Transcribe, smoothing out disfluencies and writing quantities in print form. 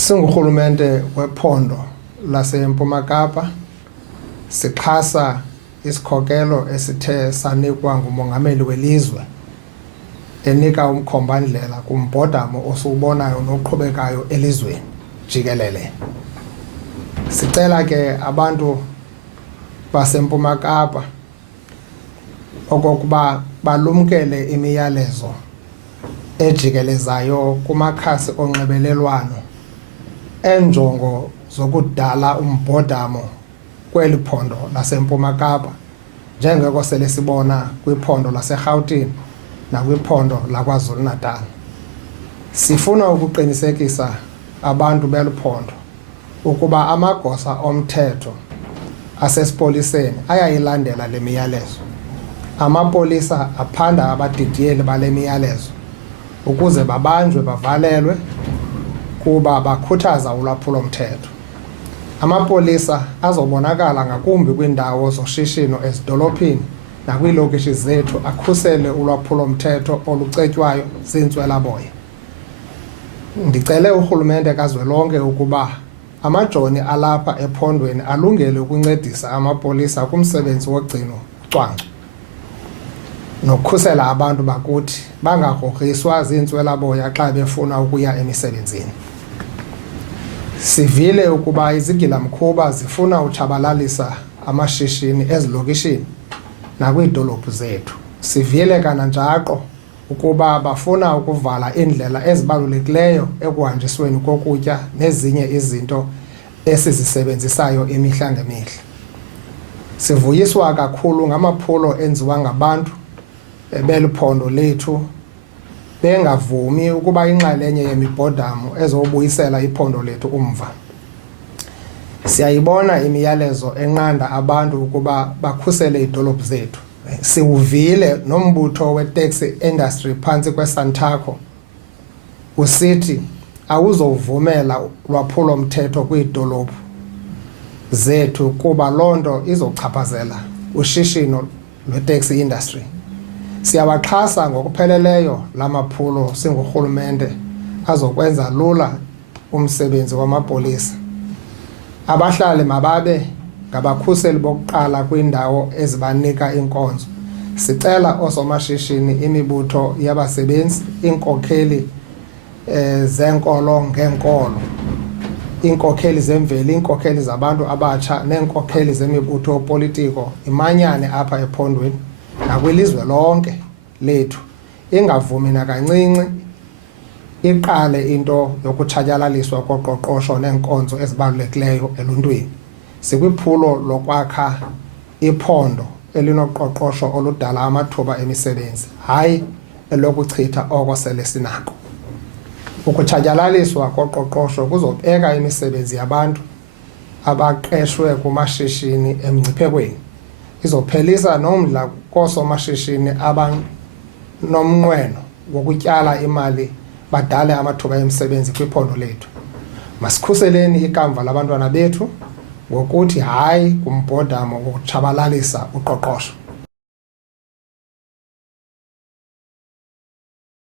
Singurhulumente wephondo laseMpuma Kapa sixhasa isikhokelo esithe sanikwa ngumongameli welizwe enika umkhombandlela kumbhodamo osubonayo noqhubekayo elizweni jikelele. Sicela ke abantu baseMpuma Kapa okokuba balumkele imiyalezo ejikelezayo kumakhasi onxibelelwano enjongo zokudala umbhodamo kweli phondo laseMpuma Kapa njengoko sele sibona kwiphondo laseGauteng nakwiphondo laKwaZulu-Natal. Sifuna ukuqinisekisa abantu beliphondo ukuba amagosa omthetho asesipoliseni ayayilandela le miyalezo. Amapolisa aphanda abadidiyeli bale miyalezo ukuze babanjwe bavalelwe kuba bakhuthaza ulwaphulo-mthetho. Amapolisa azobonakala ngakumbi kwiindawo zoshishino ezidolophini nakwiilokishi zethu akhusele ulwaphulo-mthetho olucetywayo ziintswelaboya. Ndicele urhulumente kazwelonke ukuba amajoni alapha ephondweni alungele ukuncedisa amapolisa kumsebenzi wogcino ucwangco nokukhusela abantu bakuthi bangagrogriswa ziintswelaboya xa befuna ukuya emisebenzini. Sivile ukuba izigilamkhuba zifuna utshabalalisa amashishini ezilokishini nakwiidolophu zethu. Sivile kananjako ukuba bafuna ukuvala iindlela ezibalulekileyo ekuhanjisweni kokutya nezinye izinto esizisebenzisayo imihla ngemihla. Sivuyiswa kakhulu ngamaphulo enziwa ngabantu beliphondo lethu bengavumi ukuba inxalenye yemibhodamo ezobuyisela iphondo lethu umva. Siyayibona imiyalezo enqanda abantu ukuba bakhusele idolophu zethu. Siwuvile nombutho we-taxi industry phantsi kweSantaco usithi awuzovumela lwaphulo-mthetho kwiidolophu zethu kuba loo nto izochaphazela ushishino lwe-taxi industry. Siyawaxhasa ngokupheleleyo la maphulo singurhulumente azokwenza lula umsebenzi wamapolisa. Abahlali mababe ngabakhuseli bokuqala kwiindawo ezibanika inkonzo. Sicela oosomashishini, imibutho yabasebenzi, iinkokheli zenkolo ngeenkolo, iinkokheli zemveli, iinkokheli zabantu abatsha neenkokheli zemibutho politiko imanyane apha ephondweni nakwilizwe lonke lethu. Ingavumi nakancinci iqale into yokutshatyalaliswa koqoqosho neenkonzo ezibalulekileyo eluntwini. Sikwiphulo lokwakha iphondo elinoqoqosho oludala amathuba emisebenzi, hayi elokuchitha oko sele sinako. Ukutshatyalaliswa koqoqosho kuzobeka imisebenzi yabantu abaqeshwe kumashishini emngciphekweni. Izophelisa nomdla koosomashishini abanomnqweno wokutyala imali badale amathuba emisebenzi kwiphondo lethu. Masikhuseleni ikamva labantwana bethu ngokuthi hayi kumbhodamo wokutshabalalisa uqoqosho.